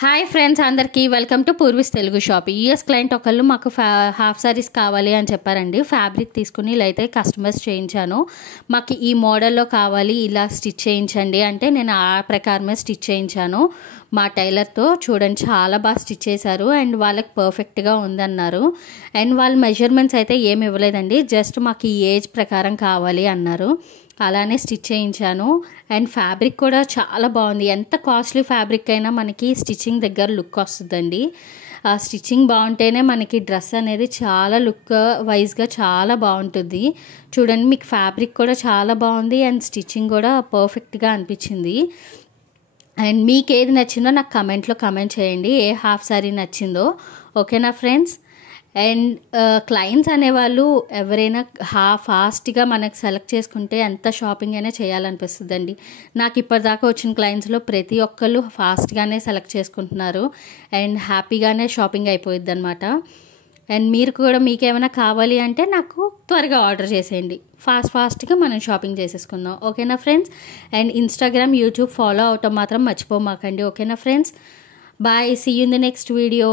Hi friends, అందరికీ welcome to Poorvi's Telugu shop. US client ఒకళ్ళు మాకు హాఫ్ సారీస్ కావాలి అని చెప్పారండి. ఫ్యాబ్రిక్ తీసుకుని ఇలా అయితే కస్టమైజ్ చేయించాను. మాకు ఈ మోడల్లో కావాలి, ఇలా స్టిచ్ చేయించండి అంటే నేను ఆ ప్రకారమే స్టిచ్ చేయించాను మా టైలర్తో. చూడండి, చాలా బాగా స్టిచ్ చేశారు అండ్ వాళ్ళకి పర్ఫెక్ట్గా ఉందన్నారు. అండ్ వాళ్ళ మెజర్మెంట్స్ అయితే ఏమి ఇవ్వలేదండి, జస్ట్ మాకు ఈ ఏజ్ ప్రకారం కావాలి అన్నారు. అలానే స్టిచ్ చేయించాను. అండ్ ఫ్యాబ్రిక్ కూడా చాలా బాగుంది. ఎంత కాస్ట్లీ ఫ్యాబ్రిక్ అయినా మనకి స్టిచ్చింగ్ దగ్గర లుక్ వస్తుందండి. ఆ స్టిచ్చింగ్ బాగుంటేనే మనకి డ్రెస్ అనేది చాలా లుక్ వైజ్గా చాలా బాగుంటుంది. చూడండి, మీకు ఫ్యాబ్రిక్ కూడా చాలా బాగుంది అండ్ స్టిచ్చింగ్ కూడా పర్ఫెక్ట్గా అనిపించింది. అండ్ మీకు ఏది నచ్చిందో నాకు కమెంట్లో కమెంట్ చేయండి, ఏ హాఫ్ సారీ నచ్చిందో. ఓకేనా ఫ్రెండ్స్? అండ్ క్లయింట్స్ అనేవాళ్ళు ఎవరైనా ఫాస్ట్గా మనకు సెలెక్ట్ చేసుకుంటే ఎంత షాపింగ్ అయినా చేయాలనిపిస్తుందండి. నాకు ఇప్పటిదాకా వచ్చిన క్లయింట్స్లో ప్రతి ఒక్కళ్ళు ఫాస్ట్గానే సెలెక్ట్ చేసుకుంటున్నారు అండ్ హ్యాపీగానే షాపింగ్ అయిపోయిద్ది అనమాట. అండ్ మీరు కూడా మీకేమైనా కావాలి అంటే నాకు త్వరగా ఆర్డర్ చేసేయండి. ఫాస్ట్గా మనం షాపింగ్ చేసేసుకుందాం. ఓకేనా friends? And Instagram, YouTube follow అవటం మాత్రం మర్చిపోమాకండి. ఓకేనా friends? Bye, see you in the next video.